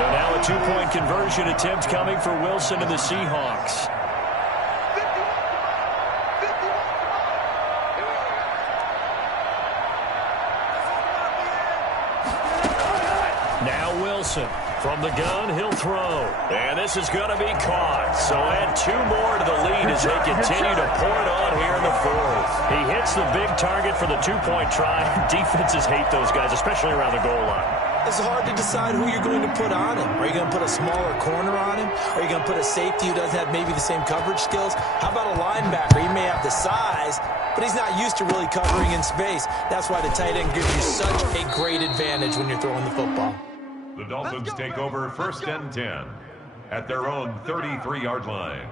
So now a two-point conversion attempt coming for Wilson and the Seahawks. Now Wilson. From the gun, he'll throw. And this is going to be caught. So add two more to the lead as they continue to pour it on here in the fourth. He hits the big target for the two-point try. Defenses hate those guys, especially around the goal line. It's hard to decide who you're going to put on him. Are you going to put a smaller corner on him? Are you going to put a safety who doesn't have maybe the same coverage skills? How about a linebacker? He may have the size, but he's not used to really covering in space. That's why the tight end gives you such a great advantage when you're throwing the football. The Dolphins take over 1st and 10 at their own 33-yard line.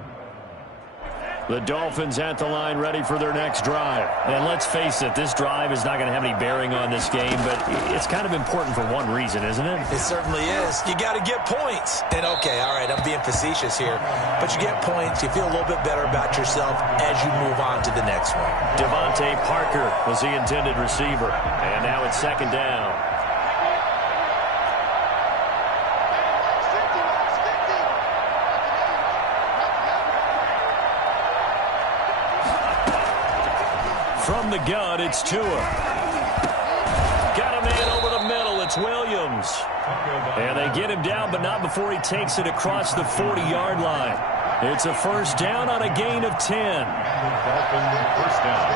The Dolphins at the line ready for their next drive. And let's face it, this drive is not going to have any bearing on this game, but it's kind of important for one reason, isn't it? It certainly is. You got to get points. And okay, all right, I'm being facetious here, but you get points, you feel a little bit better about yourself as you move on to the next one. Devontae Parker was the intended receiver. And now it's 2nd down. From the gun, it's Tua. Got a man over the middle. It's Williams. And they get him down, but not before he takes it across the 40-yard line. It's a 1st down on a gain of 10. First down.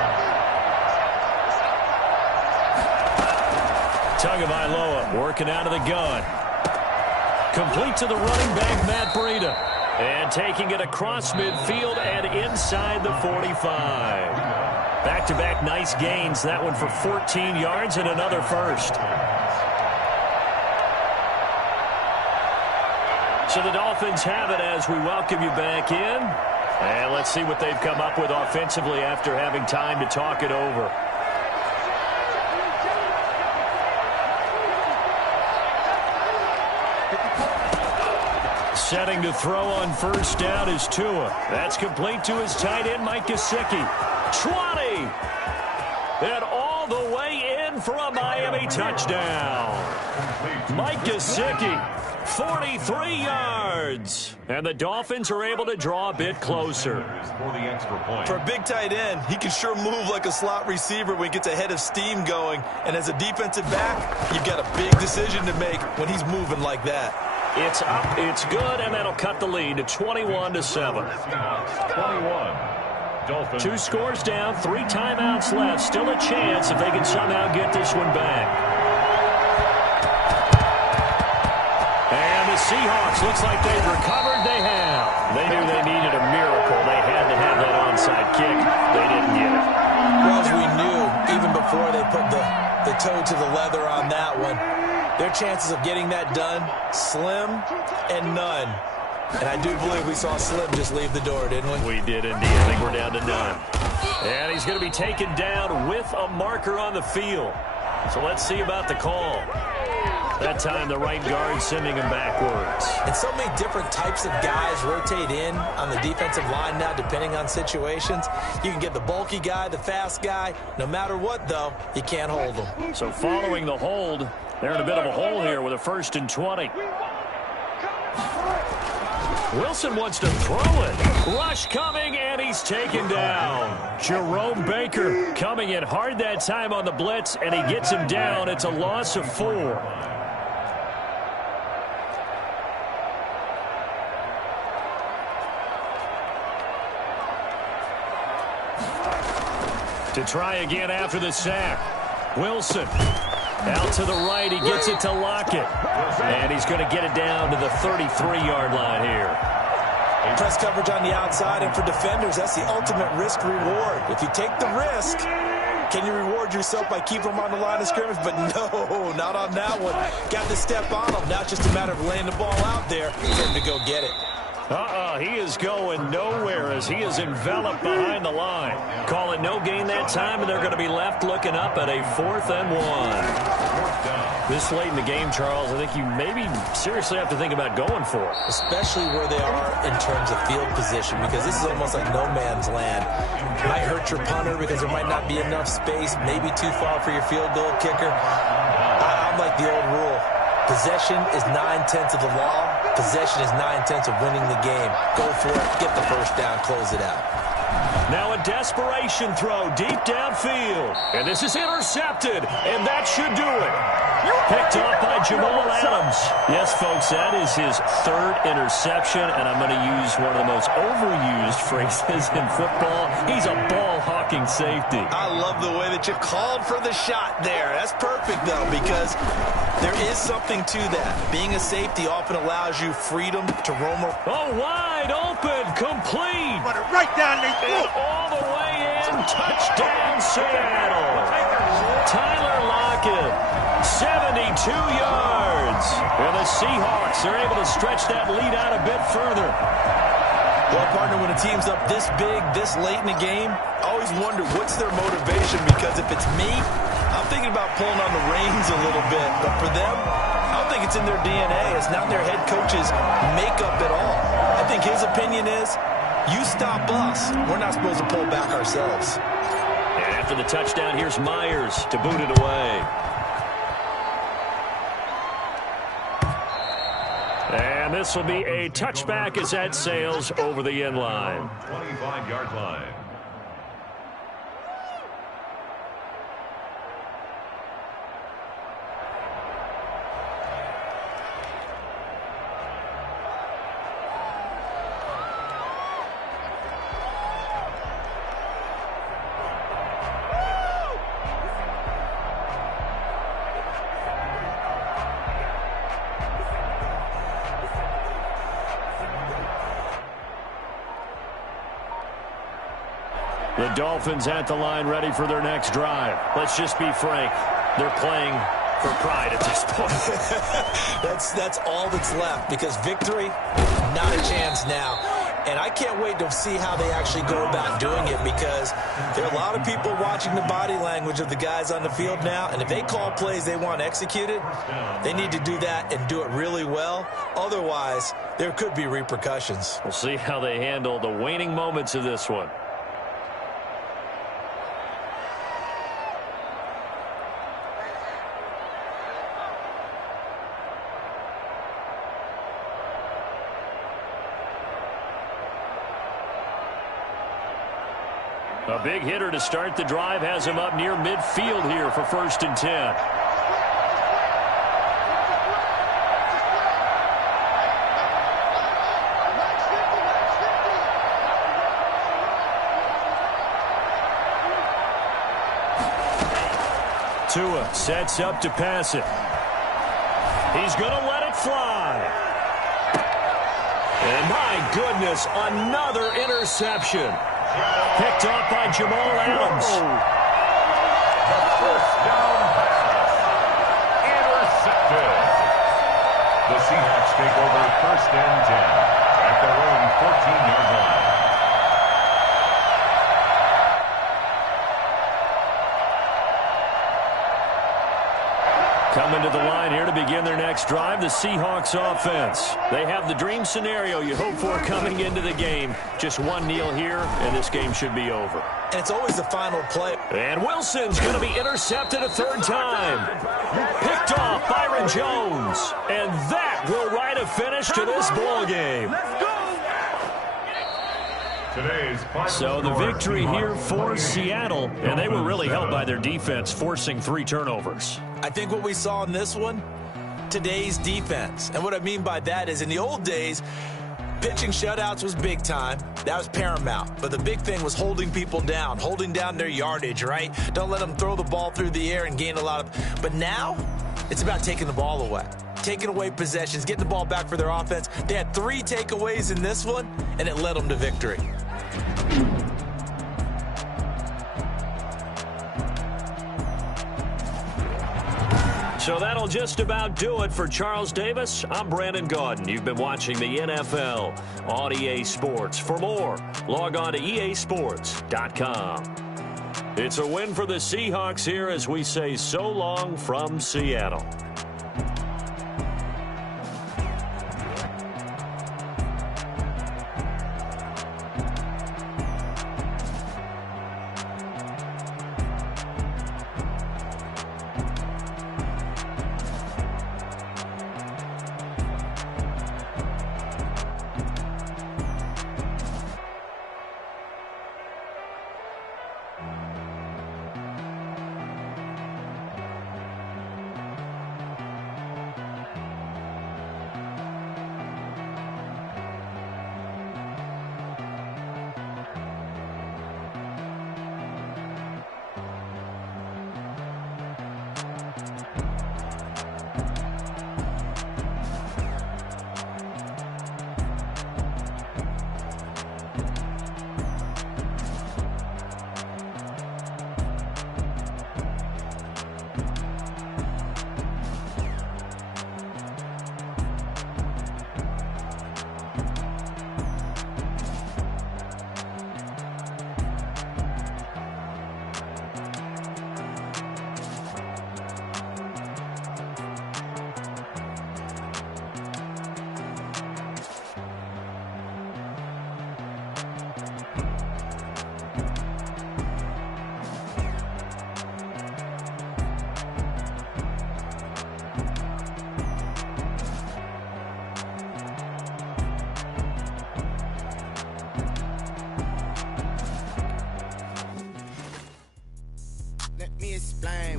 Tagovailoa working out of the gun. Complete to the running back, Matt Breida. And taking it across midfield and inside the 45. Back-to-back nice gains. That one for 14 yards and another first. So the Dolphins have it as we welcome you back in. And let's see what they've come up with offensively after having time to talk it over. Setting to throw on 1st down is Tua. That's complete to his tight end, Mike Gesicki. 20. And all the way in for a Miami touchdown. Mike Gesicki, 43 yards. And the Dolphins are able to draw a bit closer. For a big tight end, he can sure move like a slot receiver when he gets a head of steam going. And as a defensive back, you've got a big decision to make when he's moving like that. It's up, it's good, and that'll cut the lead to 21-7. 21. Dolphins. 2 scores down, 3 timeouts left. Still a chance if they can somehow get this one back. And the Seahawks, looks like they've recovered. They have. They knew they needed a miracle. They had to have that onside kick. They didn't get it. Well, as we knew, even before they put the toe to the leather on that one, their chances of getting that done, slim and none. And I do believe we saw Slim just leave the door, didn't we? We did indeed. I think we're down to none. And he's going to be taken down with a marker on the field. So let's see about the call. That time the right guard sending him backwards. And so many different types of guys rotate in on the defensive line now depending on situations. You can get the bulky guy, the fast guy. No matter what, though, you can't hold them. So following the hold, they're in a bit of a hole here with a 1st and 20. Wilson wants to throw it. Rush coming, and he's taken down. Jerome Baker coming in hard that time on the blitz, and he gets him down. It's a loss of 4. To try again after the sack. Wilson. Out to the right, he gets it to Lockett. And he's going to get it down to the 33-yard line here. Press coverage on the outside, and for defenders, that's the ultimate risk-reward. If you take the risk, can you reward yourself by keeping them on the line of scrimmage? But no, not on that one. Got to step on them. Now it's just a matter of laying the ball out there for him to go get it. He is going nowhere as he is enveloped behind the line. Call it no gain that time, and they're going to be left looking up at a 4th and 1. This late in the game, Charles, I think you maybe seriously have to think about going for it. Especially where they are in terms of field position, because this is almost like no man's land. Might hurt your punter because there might not be enough space, maybe too far for your field goal kicker. I'm like the old rule. Possession is 9/10 of the law. Possession is 9/10 of winning the game. Go for it. Get the first down. Close it out. Now a desperation throw deep downfield. And this is intercepted. And that should do it. Picked off by Jamal Adams. Yes, folks, that is his third interception. And I'm going to use one of the most overused phrases in football. He's a ball-hawking safety. I love the way that you called for the shot there. That's perfect, though, because there is something to that. Being a safety often allows you freedom to roam around. Oh, wide open, complete. Put it right down their throat. All the way in, touchdown Seattle. Tyler Lockett, 72 yards. And the Seahawks are able to stretch that lead out a bit further. Well, partner, when a team's up this big, this late in the game, I always wonder what's their motivation, because if it's me, I'm thinking about pulling on the reins a little bit. But for them, I don't think it's in their DNA. It's not their head coach's makeup at all. I think his opinion is, you stop us, we're not supposed to pull back ourselves. And after the touchdown, here's Myers to boot it away. And this will be a touchback as that sails over the end line. 25-yard line. The Dolphins at the line, ready for their next drive. Let's just be frank. They're playing for pride at this point. That's all that's left, because victory, not a chance now. And I can't wait to see how they actually go about doing it, because there are a lot of people watching the body language of the guys on the field now. And if they call plays they want executed, they need to do that and do it really well. Otherwise, there could be repercussions. We'll see how they handle the waning moments of this one. A big hitter to start the drive has him up near midfield here for 1st and 10. Tua sets up to pass it. He's going to let it fly. And my goodness, another interception. Picked off by Jamal Adams. The first down pass. Intercepted. The Seahawks take over 1st and 10 at their own 14-yard line. Coming to the line here to begin their next drive, the Seahawks offense. They have the dream scenario you hope for coming into the game. Just one kneel here, and this game should be over. And it's always the final play. And Wilson's going to be intercepted a 3rd time. Picked off Byron Jones. And that will write a finish to this ball game. So the victory here for Seattle, and they were really helped by their defense, forcing 3 turnovers. I think what we saw in this one, today's defense. And what I mean by that is, in the old days, pitching shutouts was big time. That was paramount. But the big thing was holding people down, holding down their yardage, right? Don't let them throw the ball through the air and gain a lot of... But now, it's about taking the ball away. Taking away possessions, getting the ball back for their offense. They had 3 takeaways in this one, and it led them to victory. So that'll just about do it for Charles Davis. I'm Brandon Gaudin. You've been watching the NFL on EA Sports. For more, log on to easports.com. It's a win for the Seahawks here as we say so long from Seattle.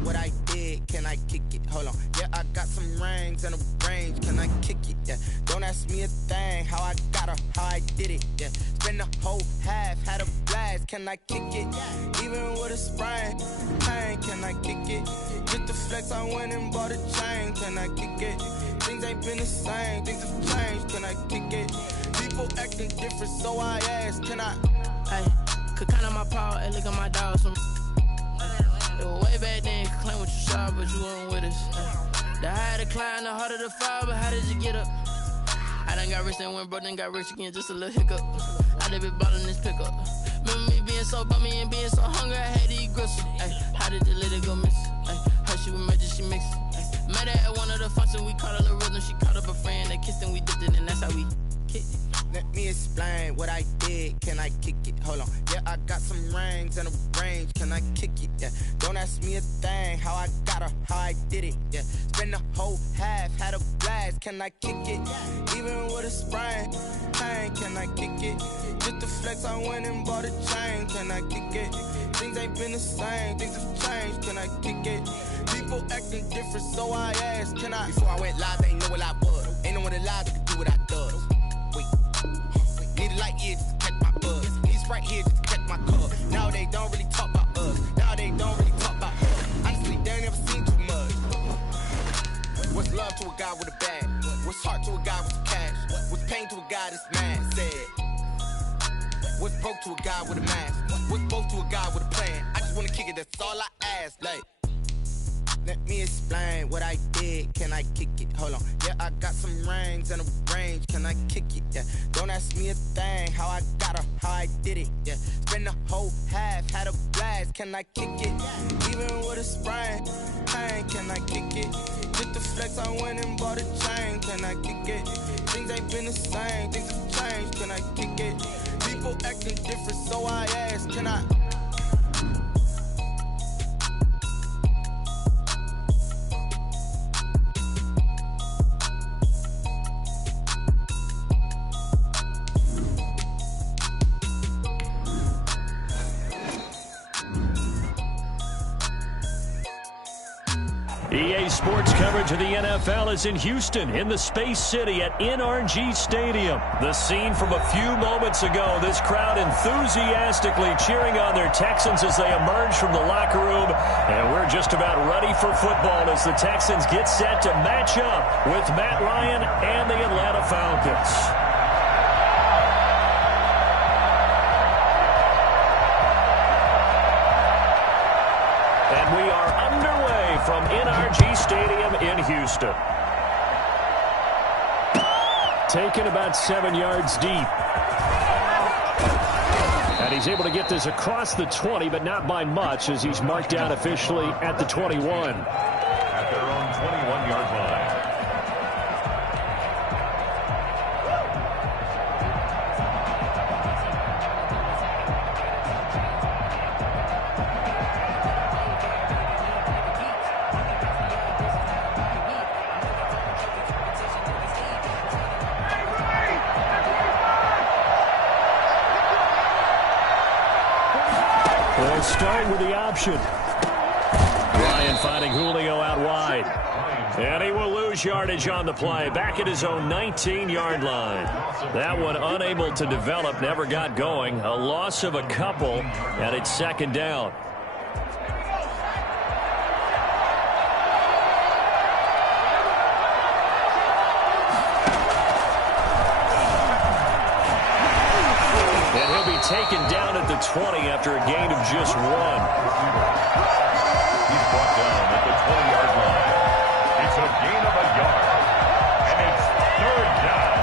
what I did, can I kick it? Hold on, yeah, I got some rings and a range, can I kick it? Yeah, don't ask me a thing, how I got her, how I did it. Yeah, spend the whole half, had a blast, can I kick it? Even with a sprain, pain, can I kick it? Just to flex, I went and bought a chain, can I kick it? Things ain't been the same, things have changed, can I kick it? People acting different, so I asked, can I? Hey, could count on my power, hey, look at my dogs from. It was way back then, could claim what you saw, but you weren't with us. The higher the climb, the harder the fall, but how did you get up? I done got rich and went broke, then got rich again, just a little hiccup. I done been ballin' this pickup. Remember me being so bummy and being so hungry, I had to eat gristle. Ay, how did the lady go miss? Ay, her she was magic, she mixed. Met her at one of the functions, we caught a little rhythm. She caught up a friend, they kissed and we dipped it, and that's how we kicked it. Let me explain what I did, can I kick it? Hold on, yeah, I got some rings and a range, can I kick it? Yeah, don't ask me a thing, how I got her, how I did it. Yeah, spend the whole half, had a blast, can I kick it? Even with a sprain, pain, can I kick it? Just to flex, I went and bought a chain, can I kick it? Things ain't been the same, things have changed, can I kick it? People acting different, so I asked, can I? Before I went live, they ain't know what I was. Ain't no one alive that could do what I does. Wait, need a light here just to catch my buzz. Need Sprite here just to catch my cup. Now they don't really talk about us. Now they don't really talk about us. Honestly, they ain't never seen too much. What's love to a guy with a bag? What's heart to a guy with some cash? What's pain to a guy that's mad? Said. What's broke to a guy with a mask? What's both to a guy with a plan? I just wanna kick it, that's all I ask. Like, let me explain what I did, can I kick it? Hold on, yeah, I got some rings and a range, can I kick it? Yeah, don't ask me a thing, how I got her, how I did it. Yeah, spend the whole half, had a blast, can I kick it? Even with a sprain, pain, can I kick it? Just to flex, I went and bought a chain, can I kick it? Things ain't been the same, things have changed, can I kick it? People acting different, so I asked, can I? EA Sports coverage of the NFL is in Houston, in the Space City at NRG Stadium. The scene from a few moments ago, this crowd enthusiastically cheering on their Texans as they emerge from the locker room. And we're just about ready for football as the Texans get set to match up with Matt Ryan and the Atlanta Falcons. And we are underway from NRG Stadium in Houston. Taken about 7 yards deep. And he's able to get this across the 20, but not by much as he's marked down officially at the 21. At their own 21-yard line. They'll start with the option. Ryan finding Julio out wide. And he will lose yardage on the play. Back at his own 19-yard line. That one unable to develop, never got going. A loss of a couple, and it's second down. And he'll be taken down at the 20 after a gain of just 1. He's brought down at the 20-yard line. It's a gain of a yard. And it's third down.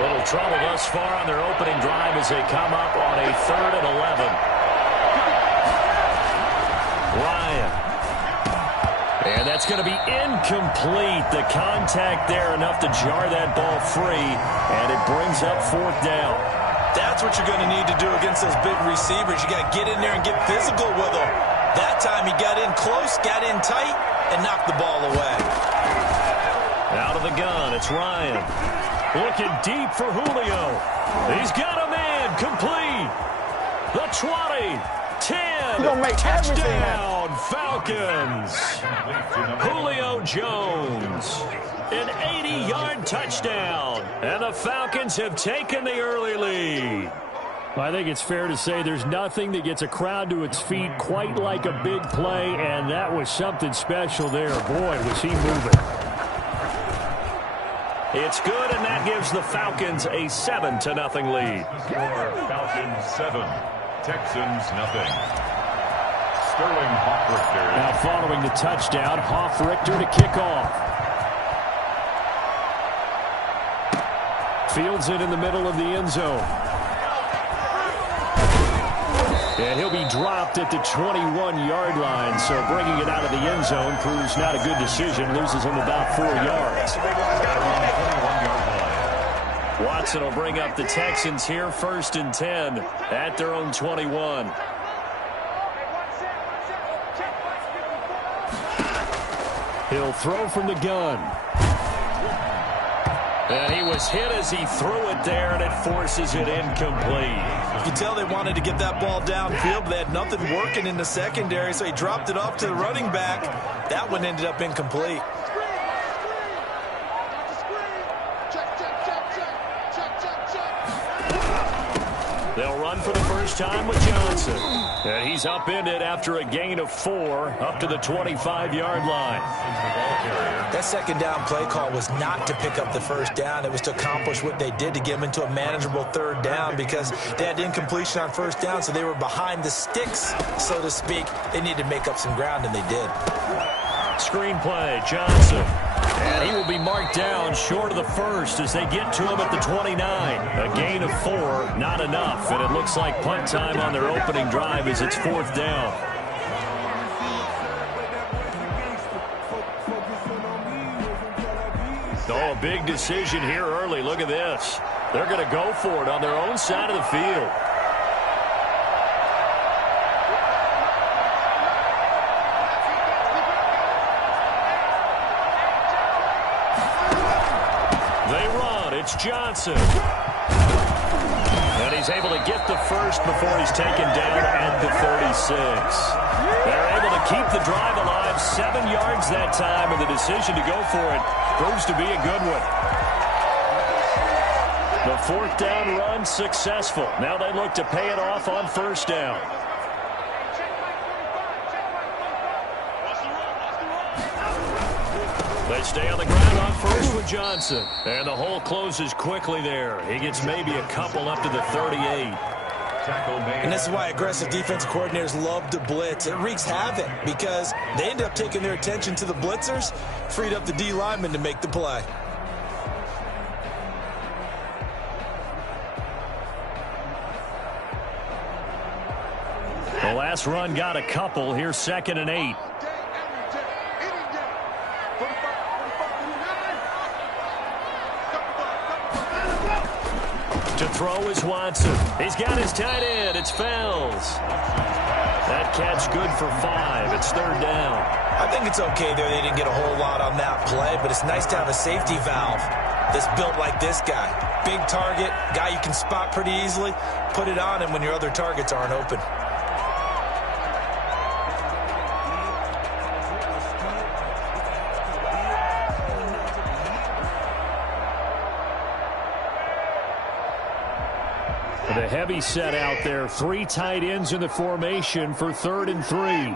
Little trouble thus far on their opening drive as they come up on a 3rd and 11. Ryan. And that's going to be incomplete. The contact there enough to jar that ball free. And it brings up 4th down. That's what you're going to need to do against those big receivers. You got to get in there and get physical with them. That time he got in close, got in tight, and knocked the ball away. Out of the gun, it's Ryan. Looking deep for Julio. He's got a man complete. The 20 10. You're gonna make Touchdown, Falcons. Julio Jones. An 80-yard touchdown. And the Falcons have taken the early lead. I think it's fair to say there's nothing that gets a crowd to its feet quite like a big play, and that was something special there. Boy, was he moving. It's good, and that gives the Falcons a 7-0 lead. Score, Falcons 7, Texans nothing. Sterling Hoffrichter. Now following the touchdown, Hoffrichter to kick off. Fields it in the middle of the end zone. And he'll be dropped at the 21-yard line, so bringing it out of the end zone proves not a good decision, loses him about 4 yards. Watson will bring up the Texans here, 1st and 10 at their own 21. He'll throw from the gun. And he was hit as he threw it there, and it forces it incomplete. You can tell they wanted to get that ball downfield, but they had nothing working in the secondary, so he dropped it off to the running back. That one ended up incomplete. They'll run for the first time with Johnson. And he's upended after a gain of 4 up to the 25-yard line. That second down play call was not to pick up the first down. It was to accomplish what they did to get them into a manageable 3rd down because they had incompletion on 1st down, so they were behind the sticks, so to speak. They needed to make up some ground, and they did. Screen play, Johnson. And he will be marked down short of the first as they get to him at the 29. A gain of 4, not enough. And it looks like punt time on their opening drive as it's 4th down. Oh, a big decision here early. Look at this. They're going to go for it on their own side of the field. It's Johnson. And he's able to get the first before he's taken down at the 36. They're able to keep the drive alive, 7 yards that time, and the decision to go for it proves to be a good one. The 4th down run successful. Now they look to pay it off on 1st down. They stay on the ground on 1st with Johnson. And the hole closes quickly there. He gets maybe a couple up to the 38. And this is why aggressive defensive coordinators love to blitz. It wreaks havoc because they end up taking their attention to the blitzers, freed up the D lineman to make the play. The last run got a couple. Here's 2nd and 8. To throw is Watson. He's got his tight end. It's Fells. That catch good for 5. It's 3rd down. I think it's okay there. They didn't get a whole lot on that play, but it's nice to have a safety valve that's built like this guy. Big target, guy you can spot pretty easily. Put it on him when your other targets aren't open. The heavy set out there. 3 tight ends in the formation for 3rd and 3.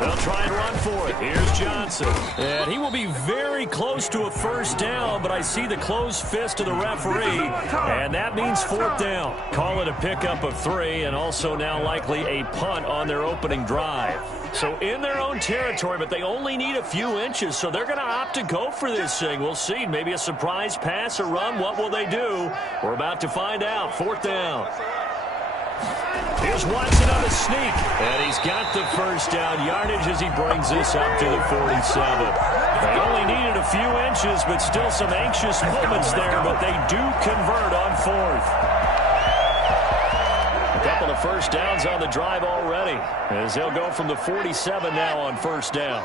They'll try and run for it. Here's Johnson. And he will be very close to a 1st down, but I see the closed fist of the referee, and that means 4th down. Call it a pickup of 3, and also now likely a punt on their opening drive. So in their own territory, but they only need a few inches, so they're going to opt to go for this thing. We'll see. Maybe a surprise pass or run. What will they do? We're about to find out. 4th down. Here's Watson on the sneak, and he's got the 1st down yardage as he brings this up to the 47. They only needed a few inches, but still some anxious moments there, but they do convert on 4th. A couple of first downs on the drive already, as they'll go from the 47 now on first down.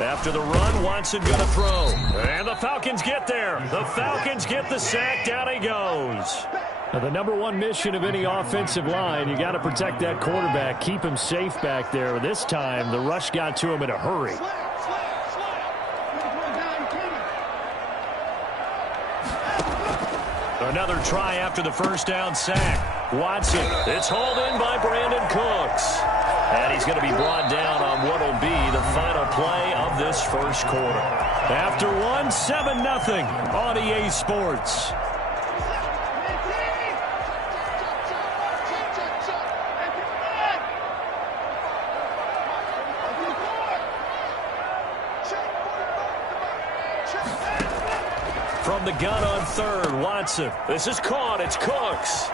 After the run, Watson going to throw. And the Falcons get there. The Falcons get the sack. Down he goes. Now, the number one mission of any offensive line, you got to protect that quarterback, keep him safe back there. This time, the rush got to him in a hurry. Another try after the first down sack. Watson, it's hauled in by Brandon Cooks. And he's going to be brought down on what will be the final play of this first quarter. After one, 7-0 on EA Sports. From the gun on third, Watson. This is caught. It's Cooks.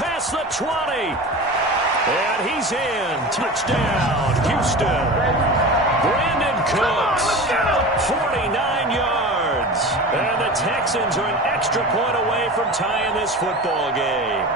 Past the 20. And he's in. Touchdown, Houston. Brandon Cooks, 49 yards. And the Texans are an extra point away from tying this football game.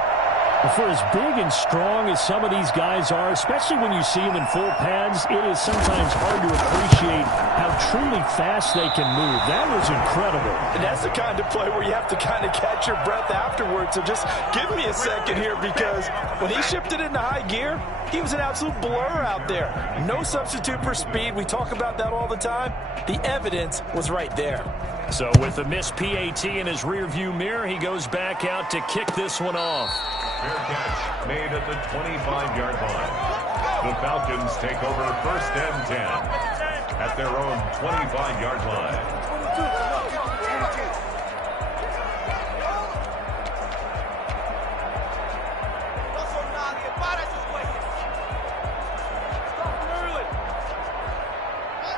For as big and strong as some of these guys are, especially when you see them in full pads, it is sometimes hard to appreciate how truly fast they can move. That was incredible. And that's the kind of play where you have to kind of catch your breath afterwards. So just give me a second here, because when he shifted into high gear, he was an absolute blur out there. No substitute for speed. We talk about that all the time. The evidence was right there. So with the missed PAT in his rearview mirror, he goes back out to kick this one off. Fair catch made at the 25-yard line. The Falcons take over first and 10 at their own 25-yard line.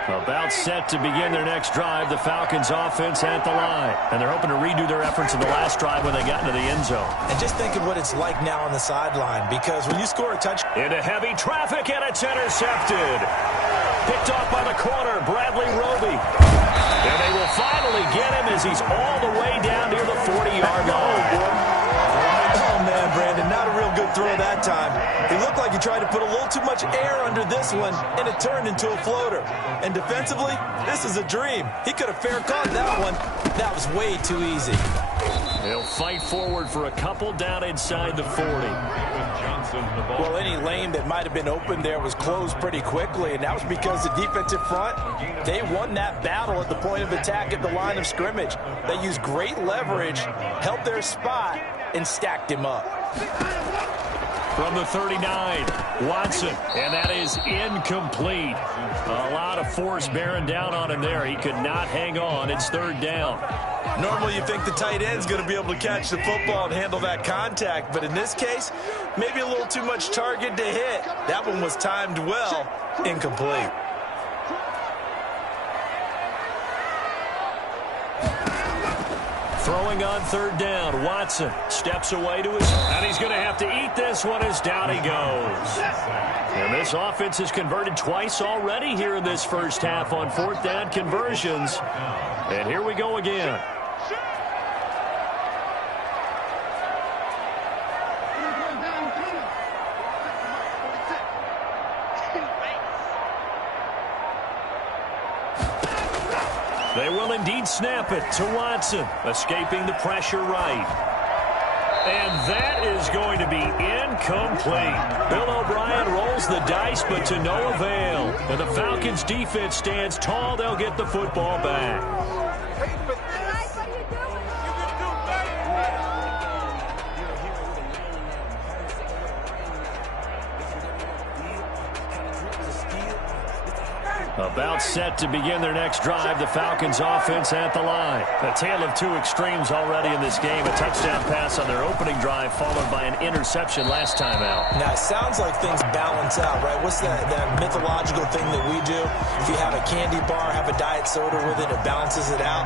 About set to begin their next drive, the Falcons offense at the line. And they're hoping to redo their efforts in the last drive when they got into the end zone. And just think of what it's like now on the sideline, because when you score a touchdown. Into heavy traffic, and it's intercepted. Picked off by the corner, Bradley Roby. And they will finally get him as he's all the way down near the 40-yard line. Oh, man, Brandon, not a real good throw that time. He looked like he tried to put a little too much air under this one, and it turned into a floater. And defensively, this is a dream. He could have fair caught that one. That was way too easy. He'll fight forward for a couple down inside the 40. Well, any lane that might have been open there was closed pretty quickly, and that was because the defensive front, they won that battle at the point of attack at the line of scrimmage. They used great leverage, held their spot, and stacked him up. From the 39, Watson, and that is incomplete. A lot of force bearing down on him there. He could not hang on. It's third down. Normally you think the tight end's going to be able to catch the football and handle that contact, but in this case, maybe a little too much target to hit. That one was timed well, incomplete. Throwing on third down, Watson steps away to his, and he's going to have to eat this one as down he goes. And this offense has converted twice already here in this first half on fourth down conversions. And here we go again. They will indeed snap it to Watson, escaping the pressure right. And that is going to be incomplete. Bill O'Brien rolls the dice, but to no avail. And the Falcons' defense stands tall. They'll get the football back. About set to begin their next drive, the Falcons offense at the line. A tale of two extremes already in this game. A touchdown pass on their opening drive, followed by an interception last time out. Now, it sounds like things balance out, right? What's that mythological thing that we do? If you have a candy bar, have a diet soda with it, it balances it out.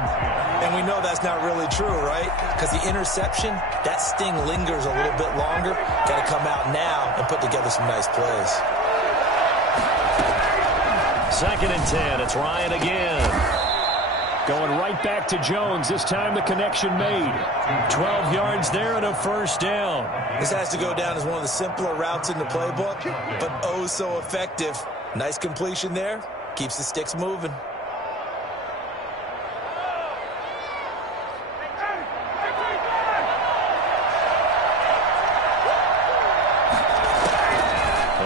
And we know that's not really true, right? Because the interception, that sting lingers a little bit longer. Got to come out now and put together some nice plays. Second and 10. It's Ryan again. Going right back to Jones. This time the connection made. 12 yards there and a first down. This has to go down as one of the simpler routes in the playbook, but oh so effective. Nice completion there. Keeps the sticks moving.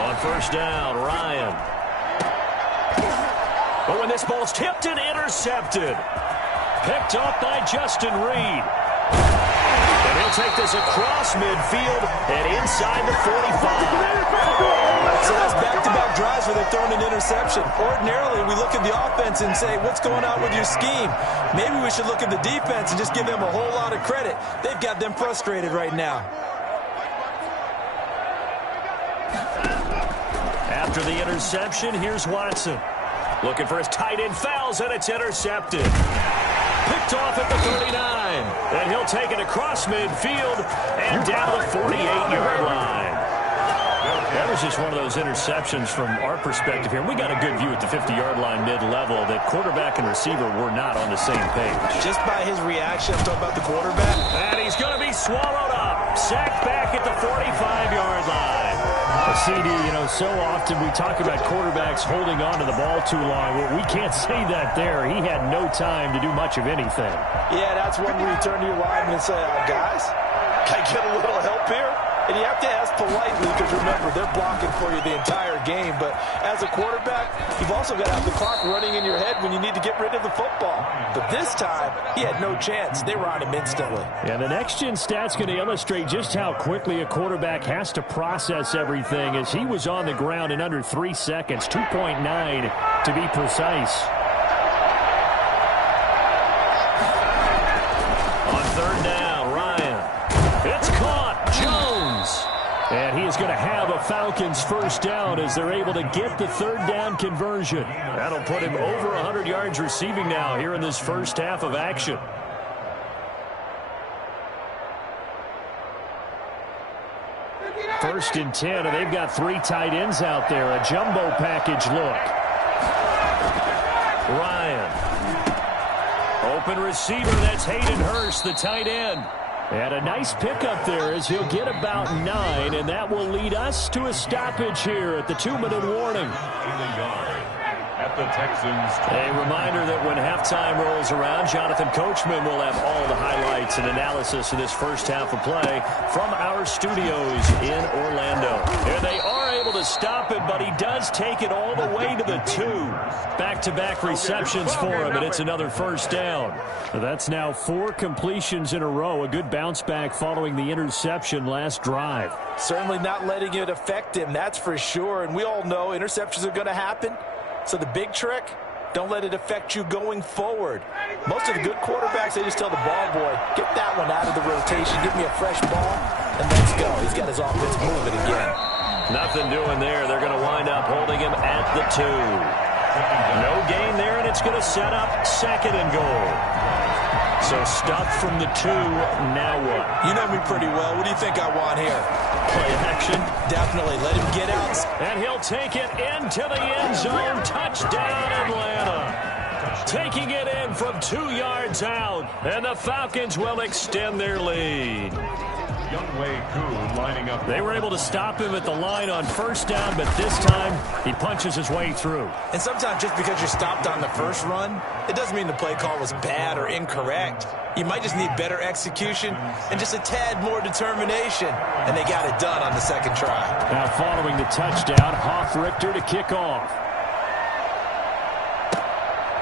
On first down, Ryan. But when this ball's tipped and intercepted. Picked off by Justin Reed. And he'll take this across midfield and inside the 45. So that's back-to-back drives where they're throwing an interception. Ordinarily, we look at the offense and say, what's going on with your scheme? Maybe we should look at the defense and just give them a whole lot of credit. They've got them frustrated right now. After the interception, here's Watson. Looking for his tight end, fouls, and it's intercepted. Picked off at the 39. And he'll take it across midfield and down to the 48-yard line. That was just one of those interceptions from our perspective here. We got a good view at the 50-yard line mid-level that quarterback and receiver were not on the same page. Just by his reaction, I'm talking about the quarterback. And he's going to be swallowed up. Sacked back at the 45-yard line. CD, so often we talk about quarterbacks holding on to the ball too long. Well, we can't say that there. He had no time to do much of anything. Yeah, that's when you turn to your lineman and say, guys, can I get a little help here? And you have to ask politely because, remember, they're blocking for you the entire game. But as a quarterback, you've also got to have the clock running in your head when you need to get rid of the football. But this time, he had no chance. They were on him instantly. Yeah, the next-gen stat's going to illustrate just how quickly a quarterback has to process everything as he was on the ground in under 3 seconds, 2.9 to be precise. On third down, Ryan. It's caught. Jones. And he is going to have a Falcons first down as they're able to get the third down conversion. That'll put him over 100 yards receiving now here in this first half of action. First and 10, and they've got 3 tight ends out there. A jumbo package look. Ryan. Open receiver, that's Hayden Hurst, the tight end. And a nice pickup there as he'll get about 9, and that will lead us to a stoppage here at the 2-minute warning. In the yard at the Texans. A reminder that when halftime rolls around, Jonathan Coachman will have all the highlights and analysis of this first half of play from our studios in Orlando. And they are able to stop it, but he does take it all the way to the 2. Back-to-back receptions for him, and it's another first down. So that's now 4 completions in a row. A good bounce back following the interception last drive. Certainly not letting it affect him, that's for sure. And we all know interceptions are going to happen. So the big trick, don't let it affect you going forward. Most of the good quarterbacks, they just tell the ball boy, get that one out of the rotation, give me a fresh ball, and let's go. He's got his offense moving again. Nothing doing there. They're going to wind up holding him at the 2. No gain there, and it's going to set up 2nd and goal. So stuff from the 2, now what? You know me pretty well. What do you think I want here? Play action. Definitely. Let him get out. And he'll take it into the end zone. Touchdown, Atlanta. Taking it in from 2 yards out. And the Falcons will extend their lead. Younghoe Koo lining up. They were able to stop him at the line on first down, but this time he punches his way through. And sometimes just because you're stopped on the first run, it doesn't mean the play call was bad or incorrect. You might just need better execution and just a tad more determination. And they got it done on the second try. Now following the touchdown, Hoff-Richter to kick off.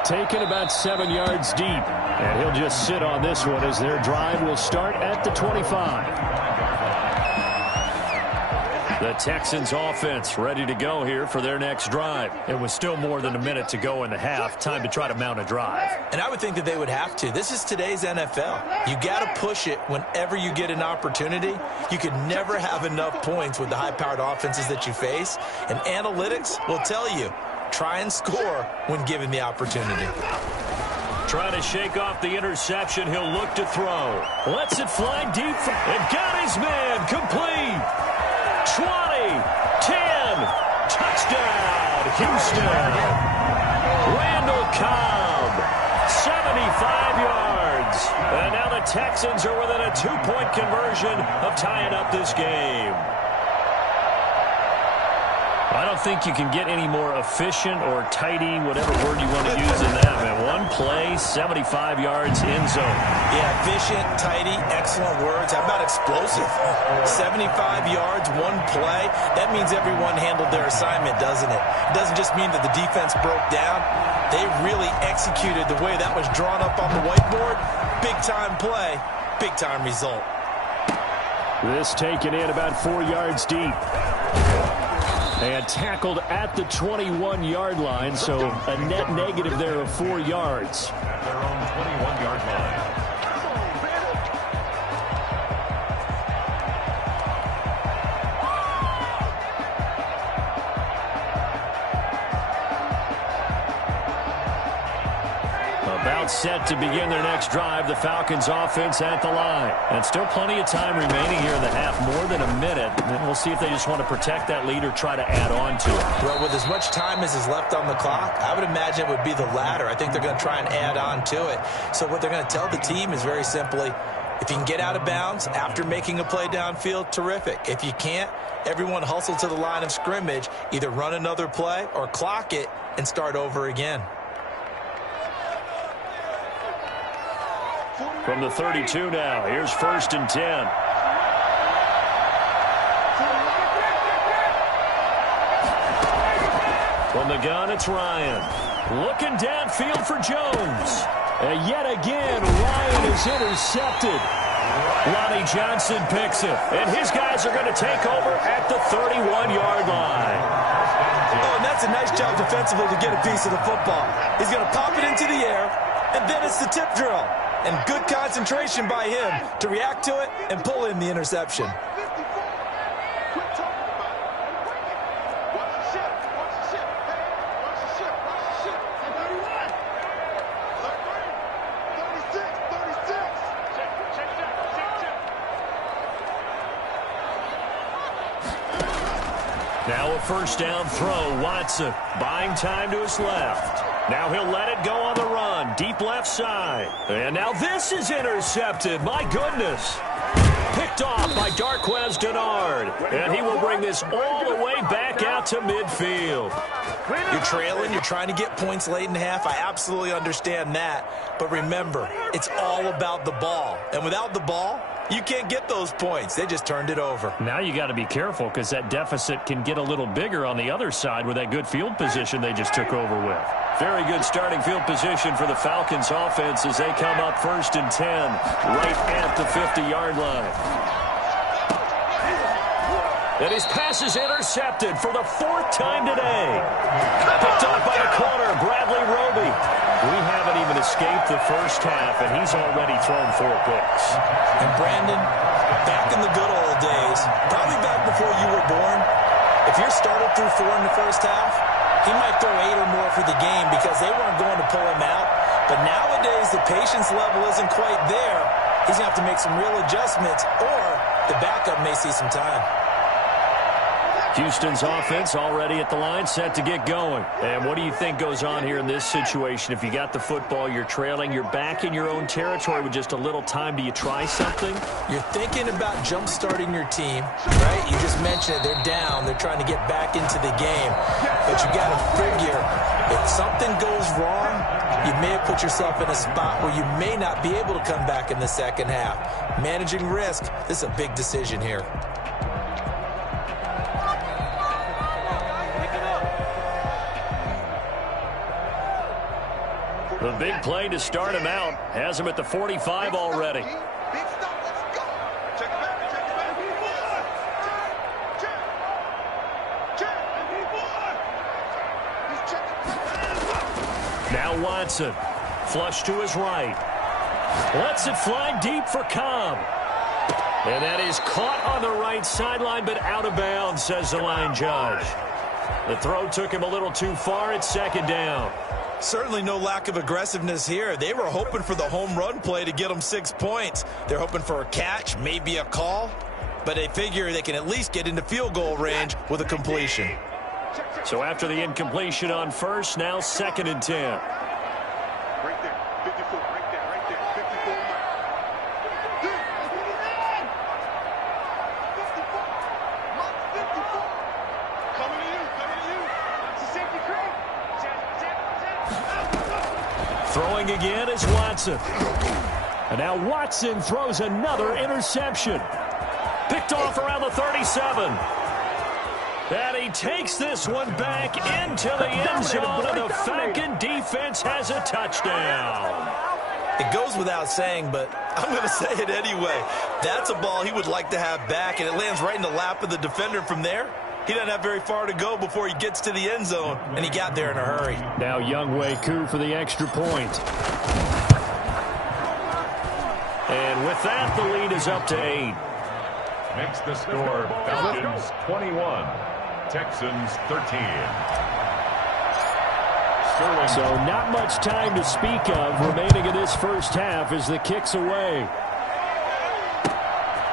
Taken about 7 yards deep. And he'll just sit on this one as their drive will start at the 25. The Texans offense ready to go here for their next drive. It was still more than a minute to go in the half. Time to try to mount a drive. And I would think that they would have to. This is today's NFL. You got to push it whenever you get an opportunity. You could never have enough points with the high-powered offenses that you face. And analytics will tell you, try and score when given the opportunity. Trying to shake off the interception. He'll look to throw. Lets it fly deep. And got his man complete. 20, 10, touchdown, Houston. Randall Cobb, yards. And now the Texans are within a 2-point conversion of tying up this game. I don't think you can get any more efficient or tidy, whatever word you want to use in that, man. One play, 75 yards, end zone. Yeah, efficient, tidy, excellent words. How about explosive? 75 yards, one play. That means everyone handled their assignment, doesn't it? It doesn't just mean that the defense broke down. They really executed the way that was drawn up on the whiteboard. Big-time play, big-time result. This taken in about 4 yards deep. And tackled at the 21-yard line, so a net negative there of 4 yards. At their own 21-yard line. About set to begin their next drive, the Falcons offense at the line. And still plenty of time remaining here in the half, more than a minute. And we'll see if they just want to protect that lead or try to add on to it. Well, with as much time as is left on the clock, I would imagine it would be the latter. I think they're going to try and add on to it. So what they're going to tell the team is very simply, if you can get out of bounds after making a play downfield, terrific. If you can't, everyone hustle to the line of scrimmage, either run another play or clock it and start over again. From the 32 now, here's 1st and 10. From the gun, it's Ryan. Looking downfield for Jones. And yet again, Ryan is intercepted. Lonnie Johnson picks it. And his guys are going to take over at the 31-yard line. Oh, and that's a nice job defensively to get a piece of the football. He's going to pop it into the air, and then it's the tip drill. And good concentration by him to react to it and pull in the interception. Now a first down throw. Watson buying time to his left. Now he'll let it go on the run. Deep left side. And now this is intercepted. My goodness. Picked off by Darqueze Dennard. And he will bring this all the way back out to midfield. You're trailing. You're trying to get points late in the half. I absolutely understand that. But remember, it's all about the ball. And without the ball, you can't get those points. They just turned it over. Now you got to be careful because that deficit can get a little bigger on the other side with that good field position they just took over with. Very good starting field position for the Falcons offense as they come up 1st and 10 right at the 50-yard line. And his pass is intercepted for the 4th time today. Picked off by the corner, Bradley Roby. We haven't even escaped the first half, and he's already thrown 4 picks. And Brandon, back in the good old days, probably back before you were born, if your starter threw 4 in the first half, he might throw 8 or more for the game because they weren't going to pull him out. But nowadays, the patience level isn't quite there. He's going to have to make some real adjustments, or the backup may see some time. Houston's offense already at the line, set to get going. And what do you think goes on here in this situation? If you got the football, you're trailing, you're back in your own territory with just a little time. Do you try something? You're thinking about jump-starting your team, right? You just mentioned it. They're down. They're trying to get back into the game. But you got to figure, if something goes wrong, you may have put yourself in a spot where you may not be able to come back in the second half. Managing risk, this is a big decision here. The big play to start him out has him at the 45 already. Now Watson, flush to his right. Lets it fly deep for Cobb. And that is caught on the right sideline, but out of bounds, says the line judge. The throw took him a little too far. It's 2nd down. Certainly no lack of aggressiveness here. They were hoping for the home run play to get them 6 points. They're hoping for a catch, maybe a call, but they figure they can at least get into field goal range with a completion. So after the incompletion on first, now 2nd and 10. Right there, 54, right there. again is Watson. And now Watson throws another interception. Picked off around the 37. And he takes this one back into the end zone, and the Falcon defense has a touchdown. It goes without saying, but I'm going to say it anyway. That's a ball he would like to have back, and it lands right in the lap of the defender. From there, he doesn't have very far to go before he gets to the end zone, and he got there in a hurry. Now Younghoe Koo for the extra point. And with that, the lead is up to 8. Makes the score Falcons 21, Texans 13. So not much time to speak of remaining in this first half as the kick's away.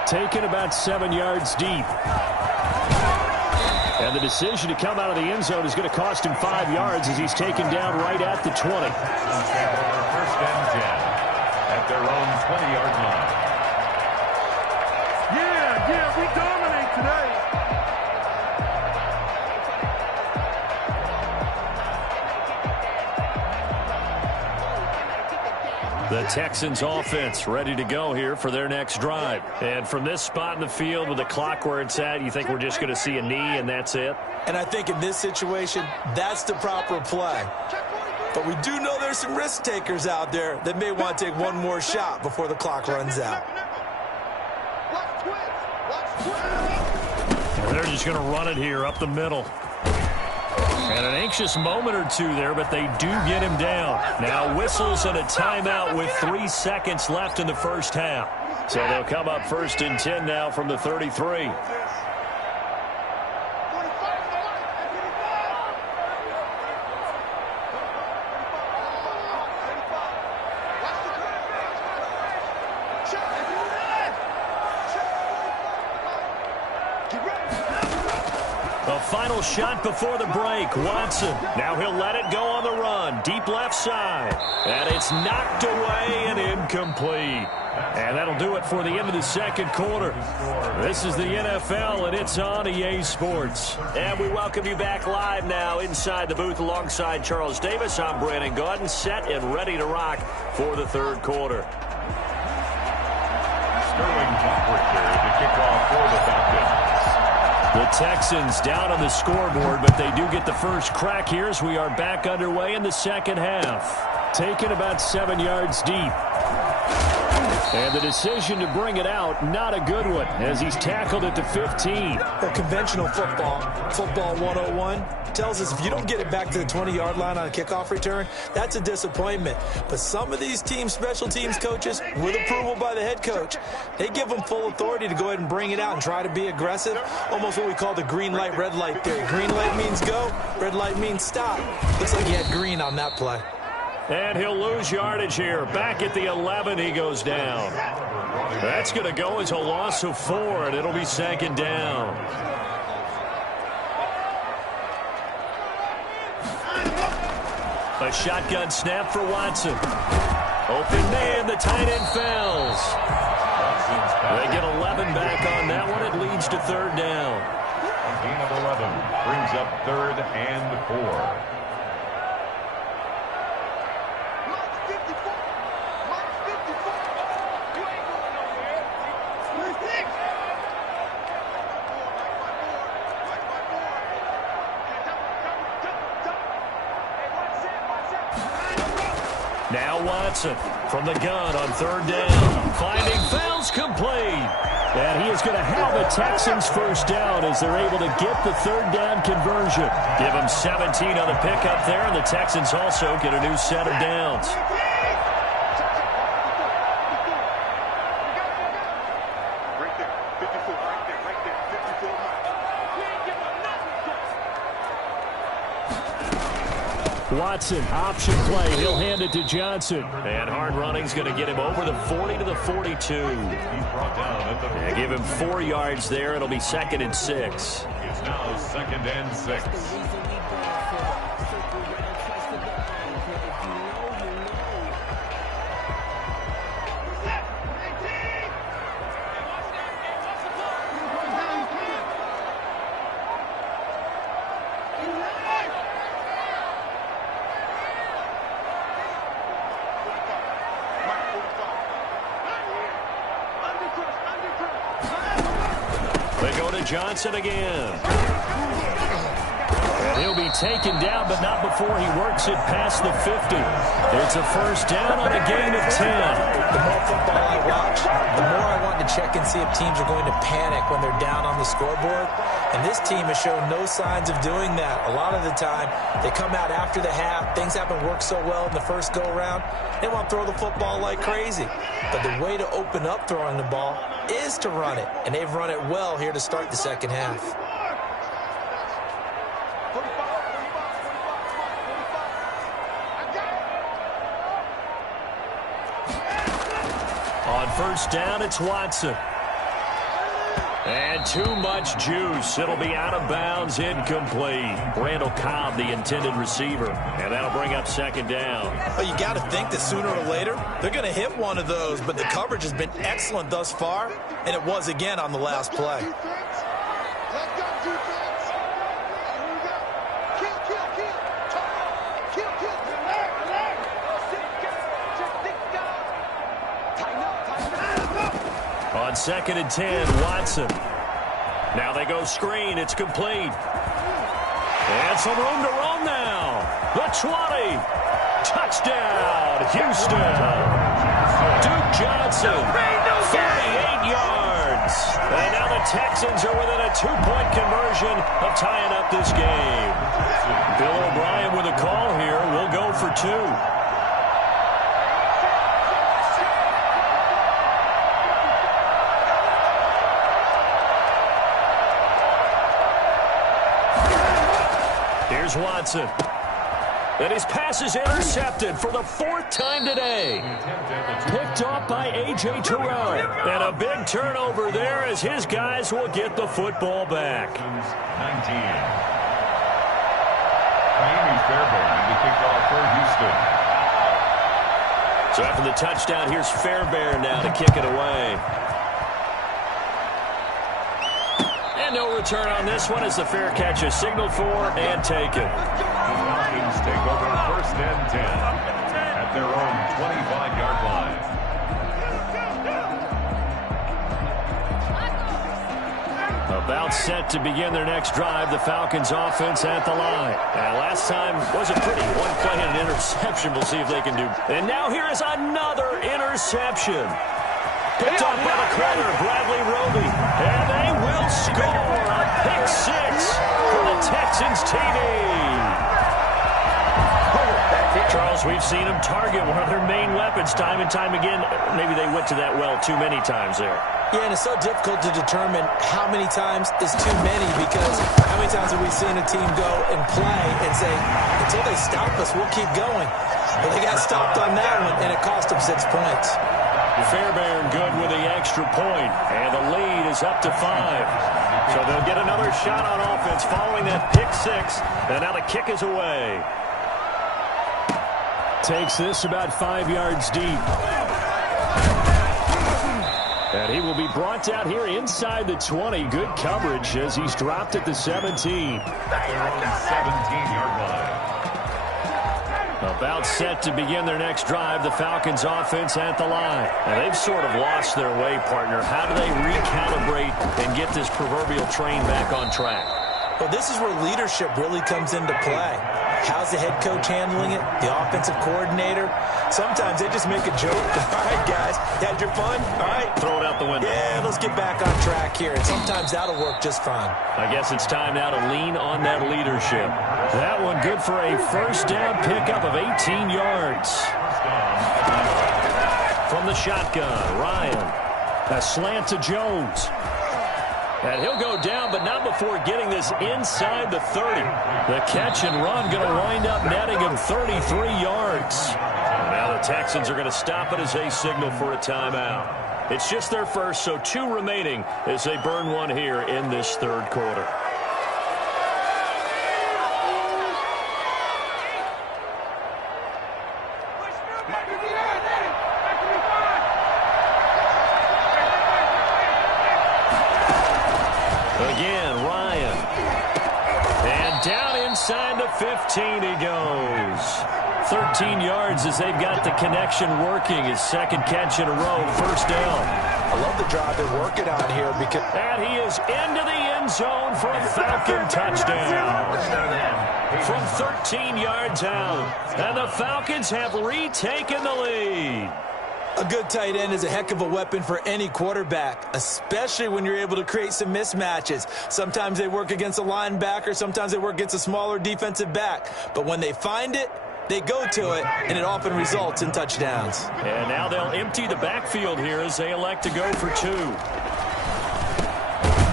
Taken about 7 yards deep. And the decision to come out of the end zone is going to cost him 5 yards as he's taken down right at the 20. First and 10 at their own 20-yard line. Yeah, we dominate today. The Texans offense ready to go here for their next drive. And from this spot in the field with the clock where it's at, you think we're just going to see a knee and that's it? And I think in this situation, that's the proper play. But we do know there's some risk takers out there that may want to take one more shot before the clock runs out. And they're just going to run it here up the middle. And an anxious moment or two there, but they do get him down. Now whistles and a timeout with 3 seconds left in the first half. So they'll come up first and 10 now from the 33. Final shot before the break. Watson. Now he'll let it go on the run. Deep left side. And it's knocked away and incomplete. And that'll do it for the end of the second quarter. This is the NFL, and it's on EA Sports. And we welcome you back live now inside the booth alongside Charles Davis. I'm Brandon Gaudin, set and ready to rock for the third quarter. Sterling Shepard to kick off for the Falcons. The Texans down on the scoreboard, but they do get the first crack here as we are back underway in the second half. Taken about 7 yards deep. And the decision to bring it out, not a good one, as he's tackled at the 15. Well, conventional football 101, tells us if you don't get it back to the 20-yard line on a kickoff return, that's a disappointment. But some of these teams, special teams coaches, with approval by the head coach, they give them full authority to go ahead and bring it out and try to be aggressive, almost what we call the green light, red light theory. Green light means go, red light means stop. Looks like he had green on that play. And he'll lose yardage here. Back at the 11, he goes down. That's going to go as a loss of 4, and it'll be second down. A shotgun snap for Watson. Open man, the tight end fells. They get 11 back on that one. It leads to third down. A gain of 11 brings up third and 4. Now Watson from the gun on third down. Finding Fells complete. And he is going to have the Texans first down as they're able to get the third down conversion. Give them 17 on the pickup there, and the Texans also get a new set of downs. Watson, option play. He'll hand it to Johnson. And hard running's going to get him over the 40 to the 42. Yeah, give him 4 yards there. It'll be second and 6. It's now second and 6. They go to Johnson again. And he'll be taken down, but not before he works it past the 50. It's a first down on a gain of 10. The more football I watch, the more I want to check and see if teams are going to panic when they're down on the scoreboard. And this team has shown no signs of doing that. A lot of the time, they come out after the half. Things haven't worked so well in the first go-around. They want to throw the football like crazy. But the way to open up throwing the ball is to run it. And they've run it well here to start the second half. On first down, it's Watson. And too much juice. It'll be out of bounds, incomplete. Randall Cobb, the intended receiver. And that'll bring up second down. Well, you got to think that sooner or later, they're going to hit one of those. But the coverage has been excellent thus far. And it was again on the last play. On second and 10, Watson. Now they go screen. It's complete. And some room to roam now. The 20. Touchdown, Houston. Duke Johnson, 38 yards. And now the Texans are within a two-point conversion of tying up this game. Bill O'Brien with a call here. We'll go for two. Here's Watson. And his pass is intercepted for the fourth time today. Picked off by A.J. Terrell. And a big turnover there as his guys will get the football back. 19. Miami Fairbairn to kick off for Houston. So after the touchdown, here's Fairbairn now to kick it away. No return on this one as the fair catch is signaled for and taken. The Falcons take over first and 10 at their own 25-yard line. About set to begin their next drive, the Falcons offense at the line. And last time wasn't pretty. One play and an interception. We'll see if they can do. And now here is another interception. Picked up by the corner, Bradley Roby. And they will score a pick six for the Texans TD. Charles, we've seen them target one of their main weapons time and time again. Maybe they went to that well too many times there. Yeah, and it's so difficult to determine how many times is too many because how many times have we seen a team go and play and say, until they stop us, we'll keep going. But they got stopped on that one, and it cost them 6 points. Fairbairn good with the extra point, and the lead is up to 5. So they'll get another shot on offense following that pick six, and now the kick is away. Takes this about 5 yards deep. And he will be brought down here inside the 20. Good coverage as he's dropped at the 17. 17-yard line. About set to begin their next drive, the Falcons offense at the line. And they've sort of lost their way, partner. How do they recalibrate and get this proverbial train back on track? Well, this is where leadership really comes into play. How's the head coach handling it? The offensive coordinator? Sometimes they just make a joke. All right, guys, had your fun? All right. Throw it out the window. Yeah, let's get back on track here. And sometimes that'll work just fine. I guess it's time now to lean on that leadership. That one good for a first down pickup of 18 yards. From the shotgun, Ryan. A slant to Jones. And he'll go down, but not before getting this inside the 30. The catch and run going to wind up netting him 33 yards. Now the Texans are going to stop it as they signal for a timeout. It's just their first, so 2 remaining as they burn one here in this third quarter. Again, Ryan. And down inside the 15 he goes. 13 yards as they've got the connection working. His second catch in a row, first down. I love the drive they're working on here because... And he is into the end zone for a Falcon touchdown. From 13 yards out. And the Falcons have retaken the lead. A good tight end is a heck of a weapon for any quarterback, especially when you're able to create some mismatches. Sometimes they work against a linebacker, sometimes they work against a smaller defensive back. But when they find it, they go to it, and it often results in touchdowns. And now they'll empty the backfield here as they elect to go for 2.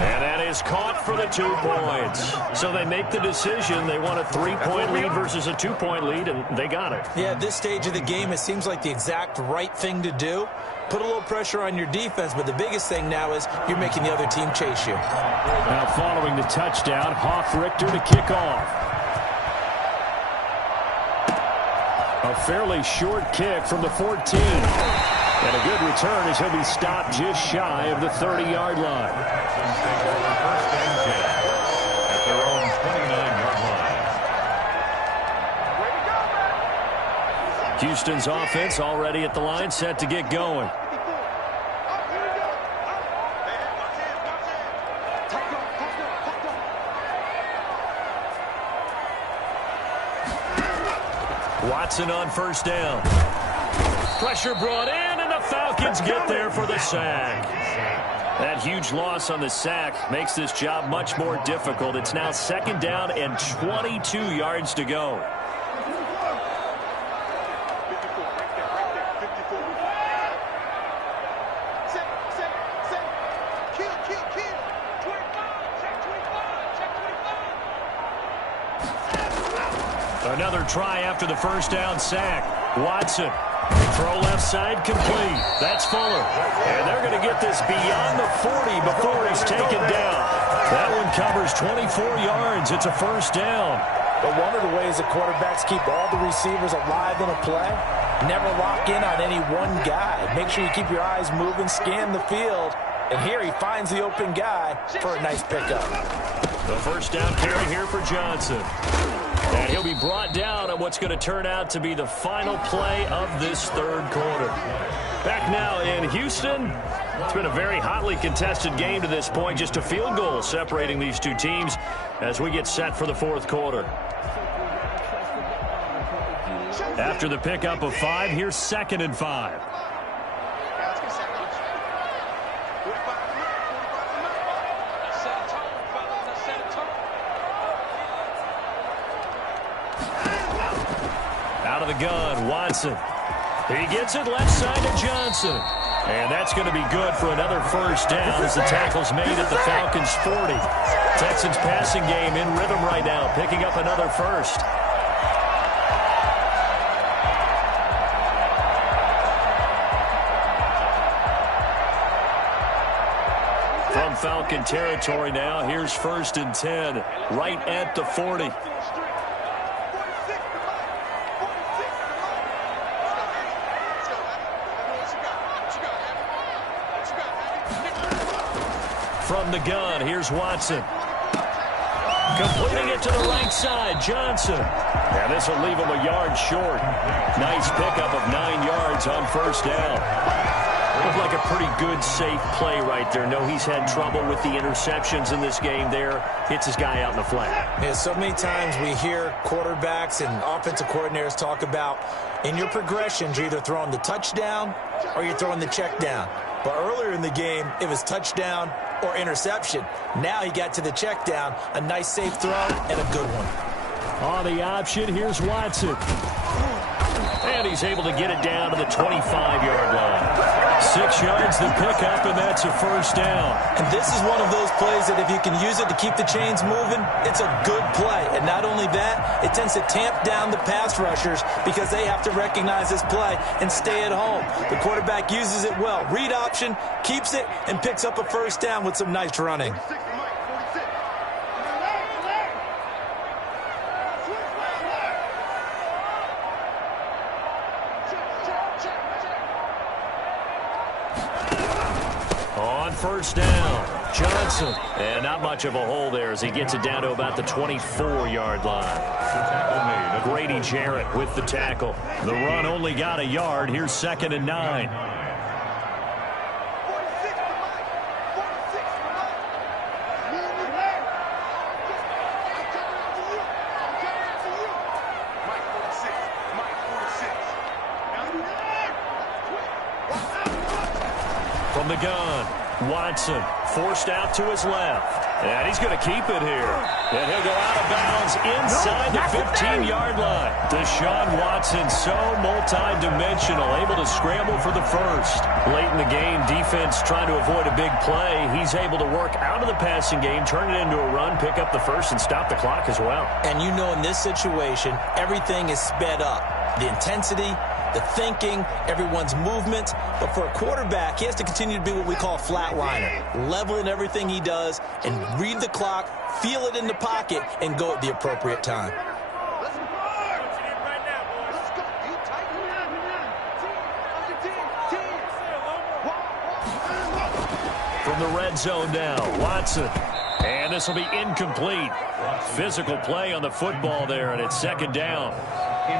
And that is caught for the 2 points. So they make the decision. They want a 3-point lead versus a 2-point lead, and they got it. Yeah, at this stage of the game, it seems like the exact right thing to do. Put a little pressure on your defense, but the biggest thing now is you're making the other team chase you. Now following the touchdown, Hofrichter to kick off. A fairly short kick from the 14. And a good return as he'll be stopped just shy of the 30-yard line. Take over first and 10 at their own 29-yard line. Houston's offense already at the line, set to get going. Watson on first down. Pressure brought in, and the Falcons get there for the sack. That huge loss on the sack makes this job much more difficult. It's now 2nd down and 22 yards to go. Another try after the first down sack. Watson. Throw left side complete. That's Fuller. And they're going to get this beyond the 40 before he's taken down. That one covers 24 yards. It's a first down. But one of the ways the quarterbacks keep all the receivers alive in a play, never lock in on any one guy. Make sure you keep your eyes moving, scan the field. And here he finds the open guy for a nice pickup. The first down carry here for Johnson. And he'll be brought down on what's going to turn out to be the final play of this 3rd quarter. Back now in Houston. It's been a very hotly contested game to this point. Just a field goal separating these two teams as we get set for the 4th quarter. After the pickup of 5, here's 2nd and 5. Out of the gun, Watson. He gets it left side to Johnson. And that's going to be good for another first down as the tackle's made at the Falcons' 40. Texans passing game in rhythm right now, picking up another first. From Falcon territory now, here's 1st and 10, right at the 40. From the gun, here's Watson. Completing it to the right side, Johnson. And this will leave him a yard short. Nice pickup of 9 yards on first down. Looked like a pretty good, safe play right there. No, he's had trouble with the interceptions in this game there. Hits his guy out in the flat. Yeah, so many times we hear quarterbacks and offensive coordinators talk about in your progressions, you're either throwing the touchdown or you're throwing the check down. But earlier in the game, it was touchdown or interception. Now he got to the check down, a nice safe throw, and a good one. On the option, here's Watson. And he's able to get it down to the 25-yard line. 6 yards the pickup, and that's a first down. And this is one of those plays that if you can use it to keep the chains moving, it's a good play. And not only that, it tends to tamp down the pass rushers because they have to recognize this play and stay at home. The quarterback uses it well. Read option, keeps it, and picks up a first down with some nice running. First down, Johnson. And not much of a hole there as he gets it down to about the 24-yard line. Grady Jarrett with the tackle. The run only got a yard. Here's 2nd and 9. the gun. Watson forced out to his left. And he's going to keep it here. And he'll go out of bounds inside the 15-yard line. Deshaun Watson, so multi-dimensional, able to scramble for the first. Late in the game, defense trying to avoid a big play. He's able to work out of the passing game, turn it into a run, pick up the first, and stop the clock as well. And you know in this situation, everything is sped up. The intensity, the thinking, everyone's movement. But for a quarterback, he has to continue to be what we call a flatliner, level in everything he does and read the clock, feel it in the pocket, and go at the appropriate time. From the red zone now, Watson. And this will be incomplete. Physical play on the football there, and it's second down.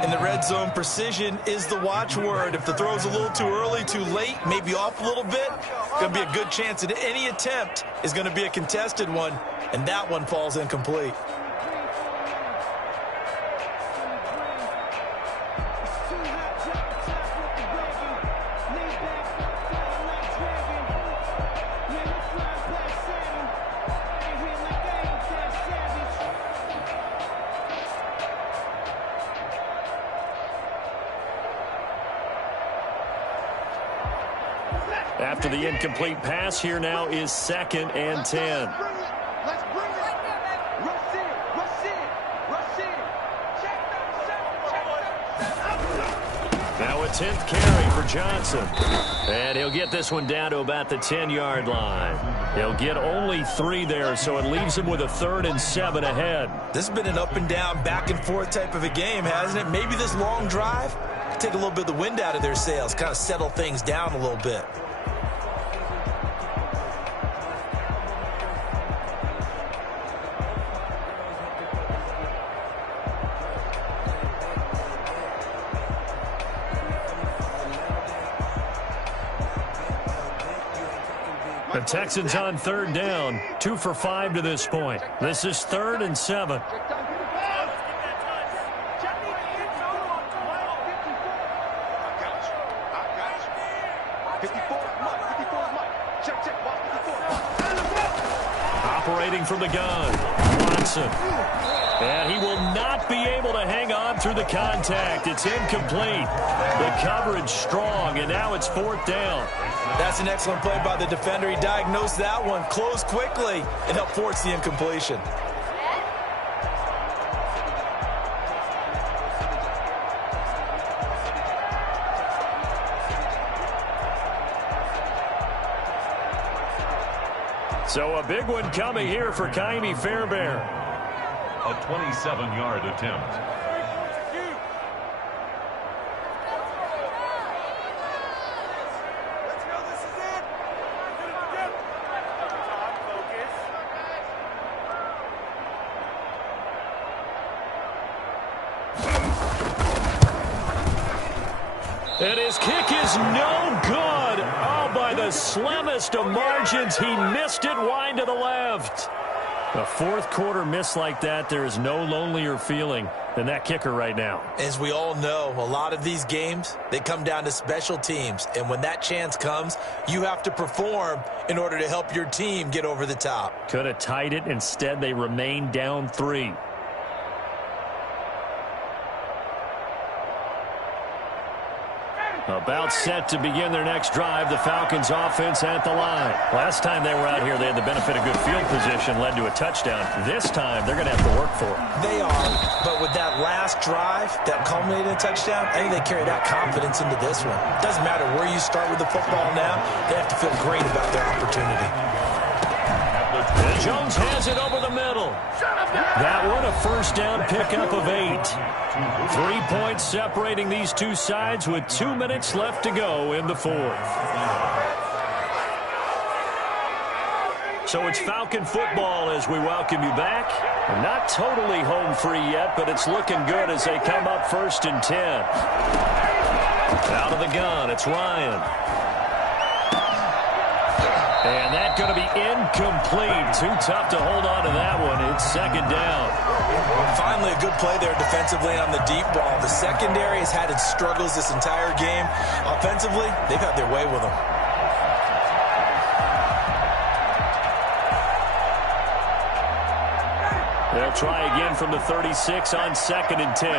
In the red zone, precision is the watchword. If the throw's a little too early, too late, maybe off a little bit, going to be a good chance that any attempt is going to be a contested one, and that one falls incomplete. After the incomplete pass, here now is 2nd and 10. Now a 10th carry for Johnson. And he'll get this one down to about the 10-yard line. He'll get only 3 there, so it leaves him with a 3rd and 7 ahead. This has been an up and down, back and forth type of a game, hasn't it? Maybe this long drive take a little bit of the wind out of their sails, kind of settle things down a little bit. The Texans on 3rd down, 2 for 5 to this point. This is 3rd and 7. Operating from the gun, Watson. And he will not be able to hang on through the contact. It's incomplete. The coverage strong, and now it's 4th down. That's an excellent play by the defender. He diagnosed that one, closed quickly, and helped force the incompletion. So a big one coming here for Ka'imi Fairbairn. A 27-yard attempt. And his kick is no good. Oh, by the slimmest of margins, he missed it wide to the left. A 4th quarter miss like that, there is no lonelier feeling than that kicker right now. As we all know, a lot of these games, they come down to special teams. And when that chance comes, you have to perform in order to help your team get over the top. Could have tied it. Instead, they remain down 3. About set to begin their next drive. The Falcons offense at the line. Last time they were out here, they had the benefit of good field position, led to a touchdown. This time, they're going to have to work for it. They are, but with that last drive that culminated in a touchdown, I think they carry that confidence into this one. Doesn't matter where you start with the football now, they have to feel great about their opportunity. And Jones has it over the middle. That one a 1st down pickup of 8. 3 points separating these two sides with 2 minutes left to go in the 4th. So it's Falcon football as we welcome you back. We're not totally home free yet, but it's looking good as they come up 1st and 10. Out of the gun, it's Ryan. And that's going to be incomplete. Too tough to hold on to that one. It's 2nd down. Finally, a good play there defensively on the deep ball. The secondary has had its struggles this entire game. Offensively, they've had their way with them. They'll try again from the 36 on 2nd and 10.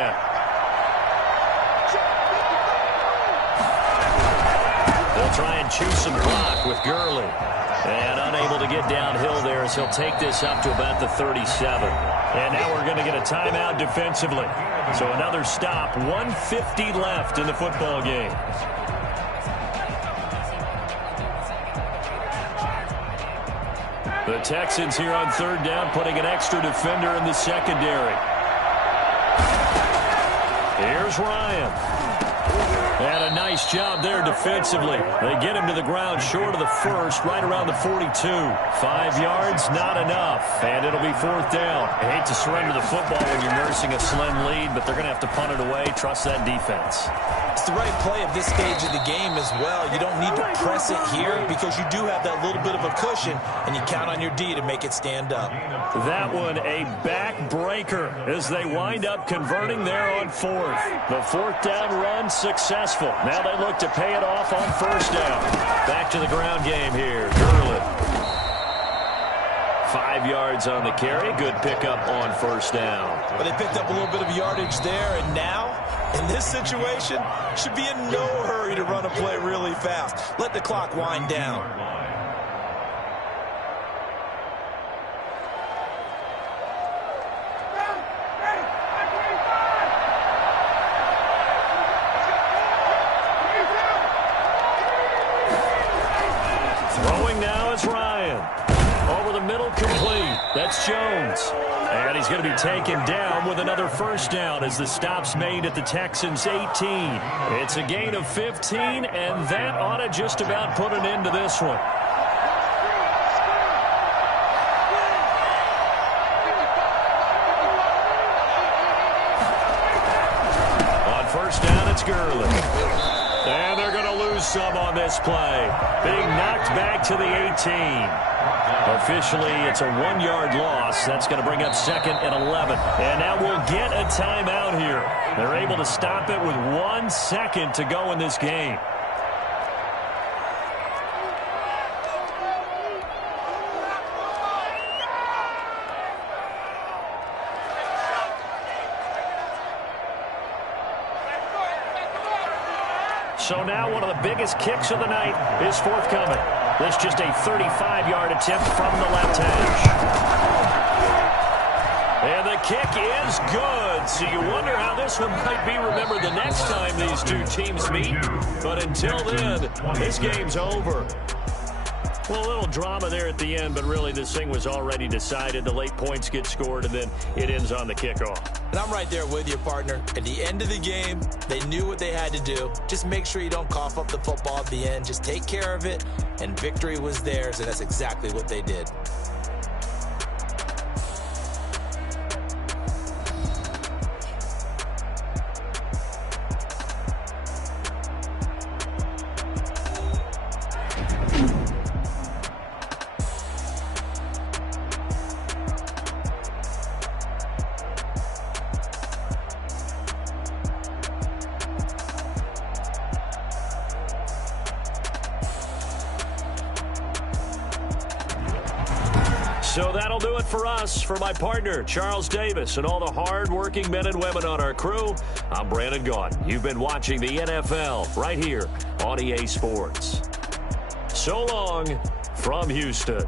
They'll try and choose some clock with Gurley. And unable to get downhill there as he'll take this up to about the 37. And now we're going to get a timeout defensively. So another stop, 1:50 left in the football game. The Texans here on 3rd down, putting an extra defender in the secondary. Here's Ryan. And a nice job there defensively. They get him to the ground short of the 1st, right around the 42. 5 yards, not enough. And it'll be 4th down. I hate to surrender the football when you're nursing a slim lead, but they're going to have to punt it away. Trust that defense. It's the right play at this stage of the game as well. You don't need to press it here because you do have that little bit of a cushion, and you count on your D to make it stand up. That one a backbreaker as they wind up converting there on 4th. The 4th down run successful. Now they look to pay it off on 1st down. Back to the ground game here. Gurley. 5 yards on the carry. Good pickup on 1st down. But they picked up a little bit of yardage there, and now, in this situation, should be in no hurry to run a play really fast. Let the clock wind down. Throwing now is Ryan. Over the middle, complete. That's Jones. And he's going to be taken down with another 1st down as the stop's made at the Texans' 18. It's a gain of 15, and that ought to just about put an end to this one. On 1st down, it's Gurley. And they're going to lose some on this play. Being knocked back to the 18. Officially, it's a 1-yard loss. That's going to bring up 2nd and 11. And now we'll get a timeout here. They're able to stop it with 1 second to go in this game. So now one of the biggest kicks of the night is forthcoming. This just a 35-yard attempt from the left hash. And the kick is good. So you wonder how this one might be remembered the next time these two teams meet. But until then, this game's over. Well, a little drama there at the end, but really this thing was already decided. The late points get scored, and then it ends on the kickoff. And I'm right there with you, partner. At the end of the game, they knew what they had to do. Just make sure you don't cough up the football at the end. Just take care of it, and victory was theirs, and that's exactly what they did. So that'll do it for us. For my partner, Charles Davis, and all the hard-working men and women on our crew, I'm Brandon Gaudin. You've been watching the NFL right here on EA Sports. So long from Houston.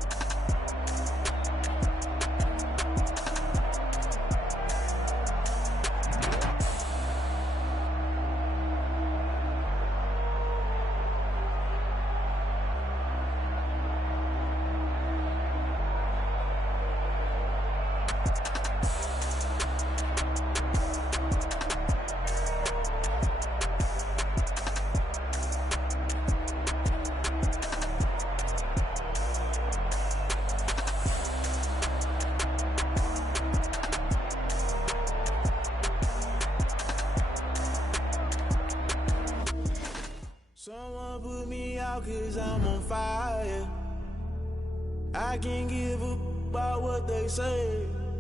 Someone put me out 'cause I'm on fire. I can't give up about what they say.